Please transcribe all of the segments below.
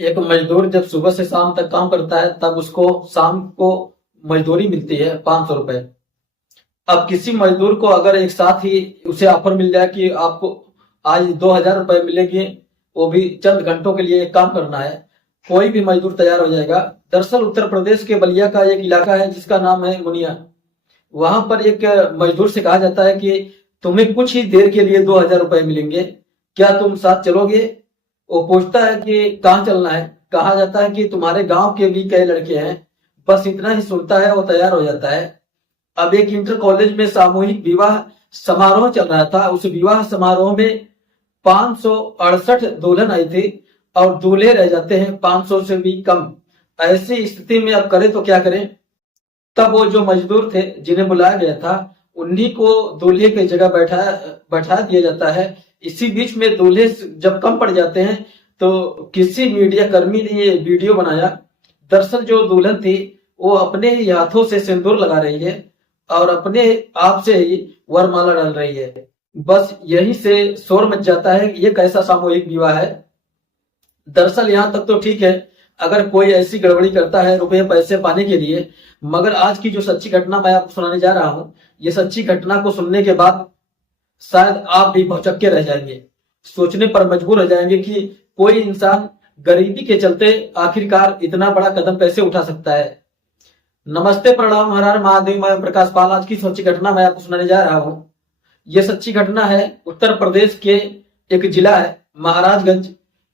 एक मजदूर जब सुबह से शाम तक काम करता है तब उसको शाम को मजदूरी मिलती है 500 रुपए। अब किसी मजदूर को अगर एक साथ ही उसे ऑफर मिल जाए कि आपको आज 2000 रुपए मिलेंगे, वो भी चंद घंटों के लिए एक काम करना है, कोई भी मजदूर तैयार हो जाएगा। दरअसल उत्तर प्रदेश के बलिया का एक इलाका है जिसका नाम है मुनिया। वहां पर एक मजदूर से कहा जाता है कि तुम्हें कुछ ही देर के लिए 2000 रुपए मिलेंगे, क्या तुम साथ चलोगे? वो पूछता है कि कहाँ चलना है। कहा जाता है कि तुम्हारे गांव के भी कई लड़के हैं। बस इतना ही सुनता है, वो तैयार हो जाता है। अब एक इंटर कॉलेज में सामूहिक विवाह समारोह चल रहा था। उस विवाह समारोह में 568 दुल्हन आई थी और दूल्हे रह जाते हैं 500 से भी कम। ऐसी स्थिति में अब करें तो क्या करें? तब वो जो मजदूर थे जिन्हें बुलाया गया था, उन्हीं को दूल्हे की जगह बैठा दिया जाता है। इसी बीच में दूल्हे जब कम पड़ जाते हैं तो किसी मीडिया कर्मी ने ये वीडियो बनाया। दरअसल जो दुल्हन थी वो अपने ही हाथों से सिंदूर लगा रही है और अपने आप से ही वरमाला डाल रही है। बस यहीं से शोर मच जाता है, ये कैसा सामूहिक विवाह है? दरअसल यहाँ तक तो ठीक है अगर कोई ऐसी गड़बड़ी करता है रुपए पैसे पाने के लिए, मगर आज की जो सच्ची घटना मैं आपको सुनाने जा रहा हूँ, ये सच्ची घटना को सुनने के बाद शायद आप भी भौचक्के रह जाएंगे, सोचने पर मजबूर हो जाएंगे कि कोई इंसान गरीबी के चलते आखिरकार इतना बड़ा कदम कैसे उठा सकता है। नमस्ते, प्रणाम, हर हर महादेव। मैं प्रकाश पाल। आज की सच्ची घटना मैं आपको सुनाने जा रहा हूँ। ये सच्ची घटना है उत्तर प्रदेश के एक जिला है महाराजगंज,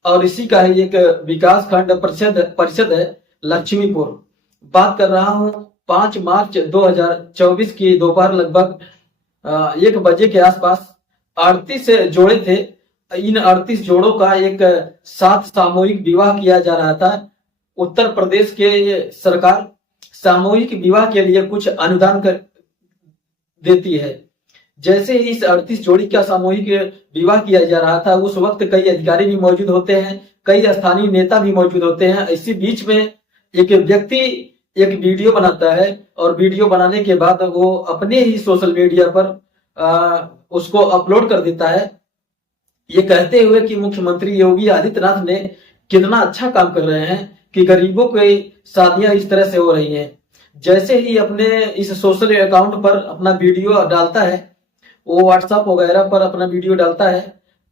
और इसी का ही एक विकास खंड परिषद है लक्ष्मीपुर। बात कर रहा हूँ 5 मार्च 2024 की दोपहर लगभग 1 बजे के आसपास। 38 जोड़े थे। इन 38 जोड़ों का एक साथ सामूहिक विवाह किया जा रहा था। उत्तर प्रदेश के सरकार सामूहिक विवाह के लिए कुछ अनुदान कर देती है। जैसे ही इस 38 जोड़ी का सामूहिक विवाह किया जा रहा था, उस वक्त कई अधिकारी भी मौजूद होते हैं, कई स्थानीय नेता भी मौजूद होते हैं। इसी बीच में एक व्यक्ति एक वीडियो बनाता है और वीडियो बनाने के बाद वो अपने ही सोशल मीडिया पर उसको अपलोड कर देता है, ये कहते हुए कि मुख्यमंत्री योगी आदित्यनाथ ने कितना अच्छा काम कर रहे हैं कि गरीबों की शादियां इस तरह से हो रही हैं। जैसे ही अपने इस सोशल अकाउंट पर अपना वीडियो डालता है, वो व्हाट्सएप वगैरह पर अपना वीडियो डालता है,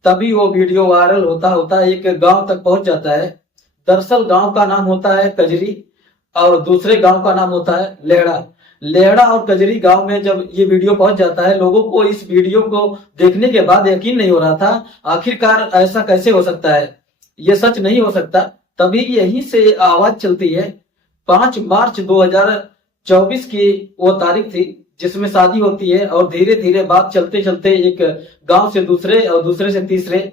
तभी वो वीडियो वायरल होता होता एक गांव तक पहुंच जाता है। दरअसल गांव का नाम होता है कजरी और दूसरे गांव का नाम होता है लेहड़ा। लेहड़ा और कजरी गांव में जब ये वीडियो पहुंच जाता है, लोगों को इस वीडियो को देखने के बाद यकीन नहीं हो रहा था, आखिरकार ऐसा कैसे हो सकता है, ये सच नहीं हो सकता। तभी यहीं से आवाज चलती है। 5 मार्च 2024 की वो तारीख थी जिसमें शादी होती है, और धीरे धीरे बात चलते चलते एक गांव से दूसरे और दूसरे से तीसरे,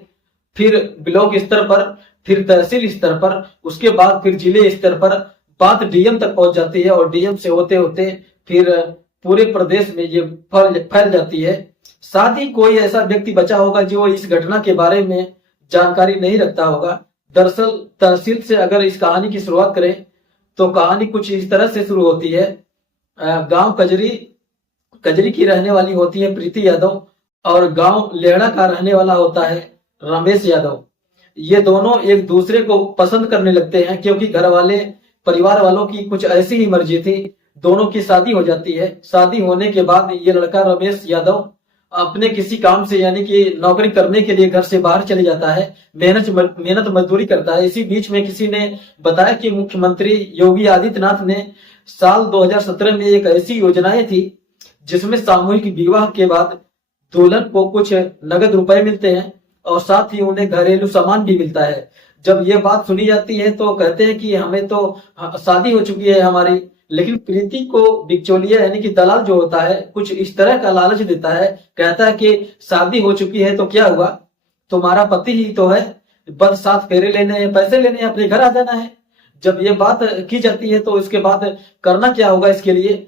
फिर ब्लॉक स्तर पर, फिर तहसील स्तर पर, उसके बाद फिर जिले स्तर पर बात डीएम तक पहुंच जाती है, और डीएम से होते होते फिर पूरे प्रदेश में ये फैल जाती है। साथ ही कोई ऐसा व्यक्ति बचा होगा जो इस घटना के बारे में जानकारी नहीं रखता होगा। दरअसल तहसील से अगर इस कहानी की शुरुआत करें तो कहानी कुछ इस तरह से शुरू होती है। गांव कजरी की रहने वाली होती है प्रीति यादव, और गांव लेहड़ा का रहने वाला होता है रमेश यादव। ये दोनों एक दूसरे को पसंद करने लगते हैं क्योंकि घर वाले परिवार वालों की कुछ ऐसी ही मर्जी थी। दोनों की शादी हो जाती है। शादी होने के बाद ये लड़का रमेश यादव अपने किसी काम से, यानी कि नौकरी करने के लिए घर से बाहर चले जाता है, मेहनत मजदूरी करता है। इसी बीच में किसी ने बताया कि मुख्यमंत्री योगी आदित्यनाथ ने साल 2017 में एक ऐसी योजनाएं थी जिसमें सामूहिक विवाह के बाद दुल्हन को कुछ नगद रुपए मिलते हैं और साथ ही उन्हें घरेलू सामान भी मिलता है। जब ये बात सुनी जाती है तो कहते हैं कि हमें तो शादी हो चुकी है हमारी, लेकिन प्रीति को बिचौलिया यानी कि दलाल जो होता है कुछ इस तरह का लालच देता है। कहता है कि शादी हो चुकी है तो क्या हुआ, तुम्हारा पति ही तो है, बस 7 फेरे लेने हैं, पैसे लेने हैं, अपने घर आ जाना है। जब ये बात की जाती है तो इसके बाद करना क्या होगा इसके लिए,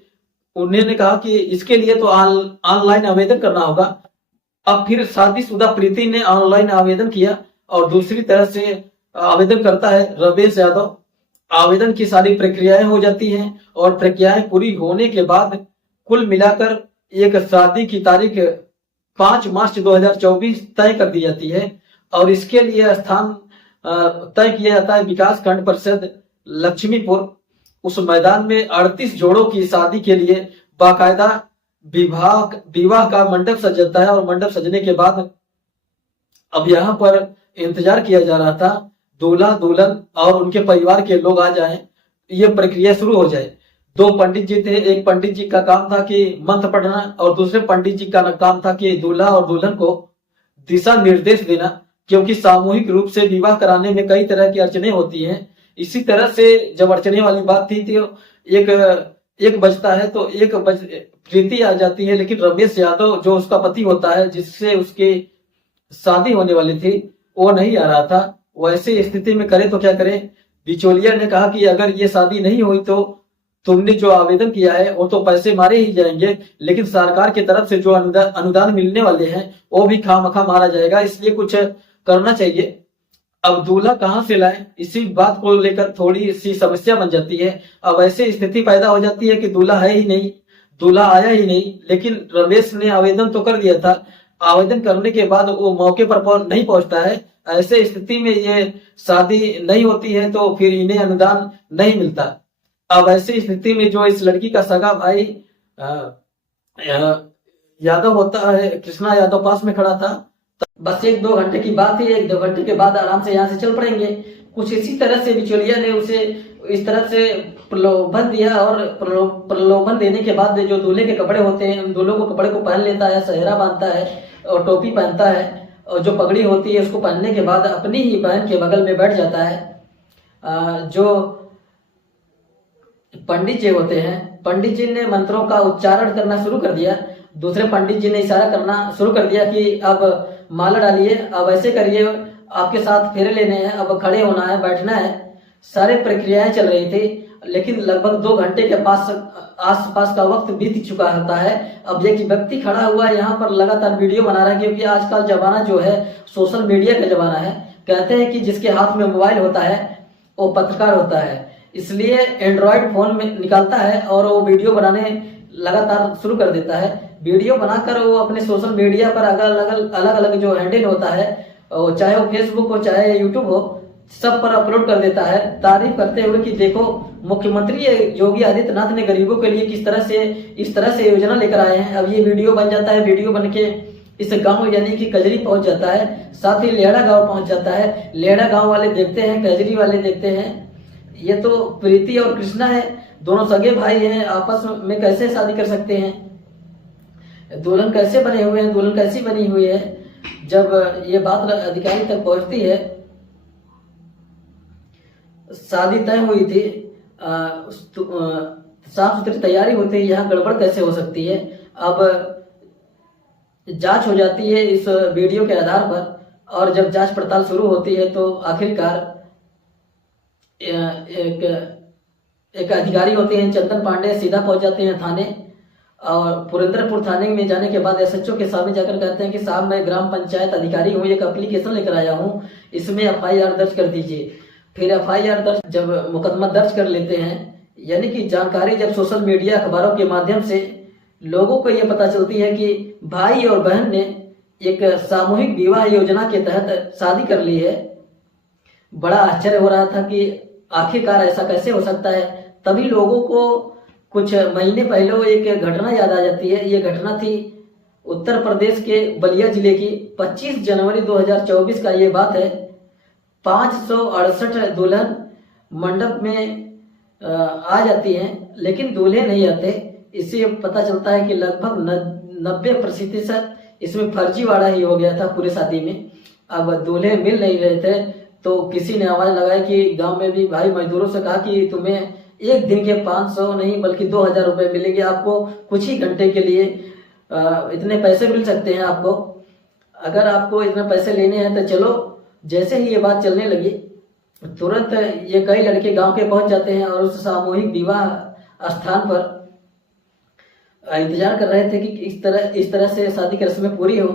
उन्होंने कहा कि इसके लिए तो ऑनलाइन आवेदन करना होगा। अब फिर शादीशुदा प्रीति ने ऑनलाइन आवेदन किया और दूसरी तरह से आवेदन करता है रमेश यादव। आवेदन की सारी प्रक्रियाएं हो जाती हैं और प्रक्रियाएं पूरी होने के बाद कुल मिलाकर एक शादी की तारीख 5 मार्च 2024 तय कर दी जाती है, और इसके लिए स्थान तय किया जाता है विकास खंड परिषद लक्ष्मीपुर। उस मैदान में 38 जोड़ों की शादी के लिए बाकायदा विवाह का मंडप सज जाता है। और मंडप सजने के बाद अब यहाँ पर इंतजार किया जा रहा था दूल्हा दुल्हन और उनके परिवार के लोग आ जाएं, ये प्रक्रिया शुरू हो जाए। 2 पंडित जी थे, एक पंडित जी का काम था कि मंत्र पढ़ना और दूसरे पंडित जी का काम था कि दूल्हा और दुल्हन को दिशा निर्देश देना, क्योंकि सामूहिक रूप से विवाह कराने में कई तरह की अड़चने होती हैं। इसी तरह से जब अड़चने वाली बात थी तो एक बजता है तो प्रीति आ जाती है, लेकिन रमेश यादव जो उसका पति होता है जिससे उसकी शादी होने वाली थी वो नहीं आ रहा था। वैसे स्थिति में करे तो क्या करे। बिचौलिया ने कहा कि अगर ये शादी नहीं हुई तो तुमने जो आवेदन किया है वो तो पैसे मारे ही जाएंगे, लेकिन सरकार की तरफ से जो अनुदान मिलने वाले हैं वो भी खामखा मारा जाएगा, इसलिए कुछ करना चाहिए। अब दूल्हा कहाँ से लाए, इसी बात को लेकर थोड़ी सी समस्या बन जाती है। अब ऐसी स्थिति पैदा हो जाती है कि दूल्हा है ही नहीं, दूल्हा आया ही नहीं, लेकिन रमेश ने आवेदन तो कर दिया था। आवेदन करने के बाद वो मौके पर नहीं पहुंचता है। ऐसे स्थिति में ये शादी नहीं होती है तो फिर इन्हें अनुदान नहीं मिलता। अब ऐसी स्थिति में जो इस लड़की का सगा भाई यादव होता है, कृष्णा यादव पास में खड़ा था। बस 1-2 घंटे की बात है, 1-2 घंटे के बाद आराम से यहाँ से चल पड़ेंगे। कुछ इसी तरह से बिचौलिया ने उसे इस तरह से प्रलोभन दिया और प्रलोभन देने के बाद जो दूल्हे के कपड़े होते हैं उन दूल्हों को कपड़े को पहन लेता है, सेहरा बांधता है और टोपी पहनता है और जो पगड़ी होती है उसको पहनने के बाद अपनी ही बहन के बगल में बैठ जाता है। जो पंडित जी होते हैं, पंडित जी ने मंत्रों का उच्चारण करना शुरू कर दिया। दूसरे पंडित जी ने इशारा करना शुरू कर दिया कि अब माला डालिए, अब ऐसे करिए, आपके साथ फेरे लेने हैं, अब खड़े होना है, बैठना है। सारी प्रक्रियाएं चल रही थी, लेकिन लगभग 2 घंटे के आसपास का वक्त बीत चुका होता है। अब एक व्यक्ति खड़ा हुआ है यहाँ पर लगातार वीडियो बना रहा है, क्योंकि आजकल जमाना जो है सोशल मीडिया का जमाना है। कहते हैं कि जिसके हाथ में मोबाइल होता है वो पत्रकार होता है, इसलिए एंड्रॉयड फोन में निकालता है और वो वीडियो बनाने लगातार शुरू कर देता है। वीडियो बनाकर वो अपने सोशल मीडिया पर अलग अलग जो हैंडल होता है, चाहे वो फेसबुक हो चाहे यूट्यूब हो, सब पर अपलोड कर देता है, तारीफ करते हुए कि देखो मुख्यमंत्री योगी आदित्यनाथ ने गरीबों के लिए इस तरह से योजना लेकर आए हैं। अब ये वीडियो बन जाता है, वीडियो बन के इस गांव यानी कि कजरी पहुंच जाता है, साथ ही लेहड़ा गांव पहुंच जाता है। लेहड़ा गांव वाले देखते हैं, कजरी वाले देखते हैं, ये तो प्रीति और कृष्णा है, दोनों सगे भाई हैं, आपस में कैसे शादी कर सकते हैं, दुल्हन कैसे बने हुए हैं, दुल्हन कैसी बनी हुई है। जब ये बात अधिकारी तक पहुंचती है, शादी तय हुई थी, साफ सुथरी तैयारी होती है, यहाँ गड़बड़ कैसे हो सकती है। अब जांच हो जाती है इस वीडियो के आधार पर, और जब जांच पड़ताल शुरू होती है तो आखिरकार एक अधिकारी होते हैं चंदन पांडे, सीधा पहुंच जाते हैं थाने। और पुरेंद्रपुर थाने में जाने के बाद एसएचओ के सामने जाकर कहते हैं कि साहब मैं ग्राम पंचायत अधिकारी हूँ, एक एप्लीकेशन लेकर आया हूँ, इसमें एफआईआर दर्ज कर दीजिए। फिर एफआईआर दर्ज, जब मुकदमा दर्ज कर लेते हैं, यानी कि जानकारी जब सोशल मीडिया अखबारों के माध्यम से लोगों को यह पता चलती है कि भाई और बहन ने एक सामूहिक विवाह योजना के तहत शादी कर ली है, बड़ा आश्चर्य हो रहा था कि आखिरकार ऐसा कैसे हो सकता है। तभी लोगों को कुछ महीने पहले एक घटना याद आ जाती है। ये घटना थी उत्तर प्रदेश के बलिया जिले की 25 जनवरी 2024 का ये बात है। 568 दुल्हन मंडप में आ जाती हैं, लेकिन दूल्हे नहीं आते। इससे पता चलता है कि लगभग 90% इसमें फर्जीवाड़ा ही हो गया था पूरे शादी में। अब दूल्हे मिल नहीं रहे थे तो किसी ने आवाज लगाई कि गांव में भी भाई मजदूरों से कहा कि तुम्हें एक दिन के 500 नहीं बल्कि 2000 रुपए मिलेंगे, आपको कुछ ही घंटे के लिए इतने पैसे मिल सकते हैं आपको, अगर आपको इतने पैसे लेने हैं तो चलो। जैसे ही ये बात चलने लगी, तुरंत ये कई लड़के गांव के पहुंच जाते हैं और उस सामूहिक विवाह स्थान पर इंतजार कर रहे थे कि इस तरह से शादी की रस्में पूरी हो।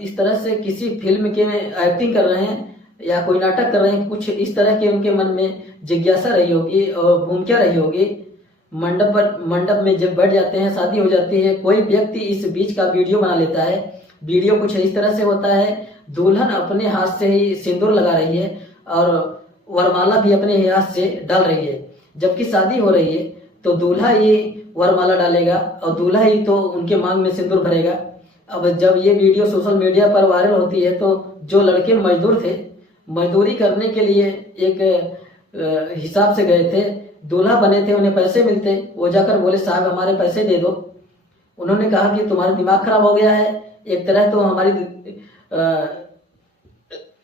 इस तरह से किसी फिल्म के में एक्टिंग कर रहे हैं या कोई नाटक कर रहे हैं, कुछ इस तरह के उनके मन में जिज्ञासा रही होगी और भूमिका रही होगी। मंडप में जब बैठ जाते हैं, शादी हो जाती है, कोई व्यक्ति इस बीच का वीडियो बना लेता है। वीडियो कुछ इस तरह से होता है, दुल्हन अपने हाथ से ही सिंदूर लगा रही है और वरमाला भी अपने ही हाथ से डाल रही है। जबकि शादी हो रही है तो दूल्हा ही वरमाला डालेगा और दूल्हा ही तो उनके मांग में सिंदूर भरेगा। अब जब ये वीडियो सोशल मीडिया पर वायरल होती है तो जो लड़के मजदूर थे, मजदूरी करने के लिए एक हिसाब से गए थे, दूल्हा बने थे, उन्हें पैसे मिलते, वो जाकर बोले साहब हमारे पैसे दे दो। उन्होंने कहा कि तुम्हारा दिमाग खराब हो गया है, एक तरह तो हमारी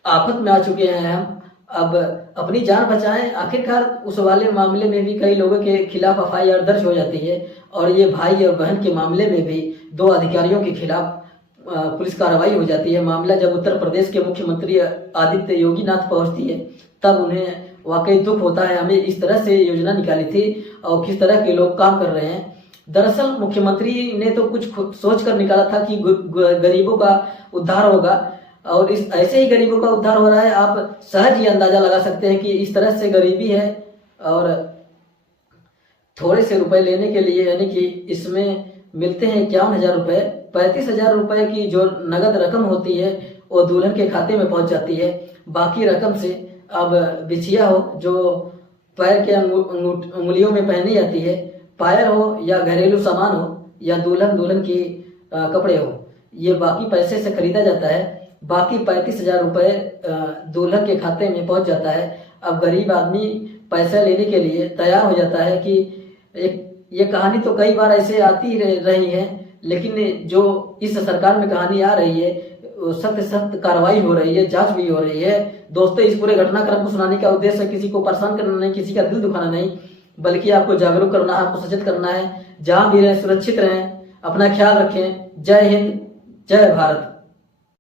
आफत में आ चुके हैं हम, अब अपनी जान बचाएं। आखिरकार उस वाले मामले में भी कई लोगों के खिलाफ एफआईआर दर्ज हो जाती है और ये भाई और बहन के मामले में भी 2 अधिकारियों के खिलाफ पुलिस कार्रवाई हो जाती है। मामला जब उत्तर प्रदेश के मुख्यमंत्री आदित्य योगीनाथ पहुंचती है तब उन्हें वाकई दुख होता है, हमें इस तरह से योजना निकाली थी और किस तरह के लोग काम कर रहे हैं। दरअसल मुख्यमंत्री ने तो कुछ सोच कर निकाला था कि गरीबों का उद्धार होगा और इस ऐसे ही गरीबों का उद्धार हो रहा है। आप सहज ही अंदाजा लगा सकते हैं कि इस तरह से गरीबी है और थोड़े से रुपए लेने के लिए, यानी कि इसमें मिलते हैं 51,000 रुपए, 35,000 रुपए की जो नगद रकम होती है वो दुल्हन के खाते में पहुंच जाती है। बाकी रकम से अब बिछिया हो जो पैर के उंगलियों में पहनी जाती है, पायल हो या घरेलू सामान हो या दुल्हन की कपड़े हो, ये बाकी पैसे से खरीदा जाता है। बाकी 35,000 रुपए दुल्हन के खाते में पहुंच जाता है। अब गरीब आदमी पैसा लेने के लिए तैयार हो जाता है कि ये कहानी तो कई बार ऐसे आती रही है, लेकिन जो इस सरकार में कहानी आ रही है सख्त कार्रवाई हो रही है, जांच भी हो रही है। दोस्तों, इस पूरे घटनाक्रम को सुनाने का उद्देश्य किसी को परेशान करना नहीं, किसी का दिल दुखाना नहीं, बल्कि आपको जागरूक करना है, आपको सचेत करना है। जहां भी रहें सुरक्षित रहें, अपना ख्याल रखें। जय हिंद, जय भारत।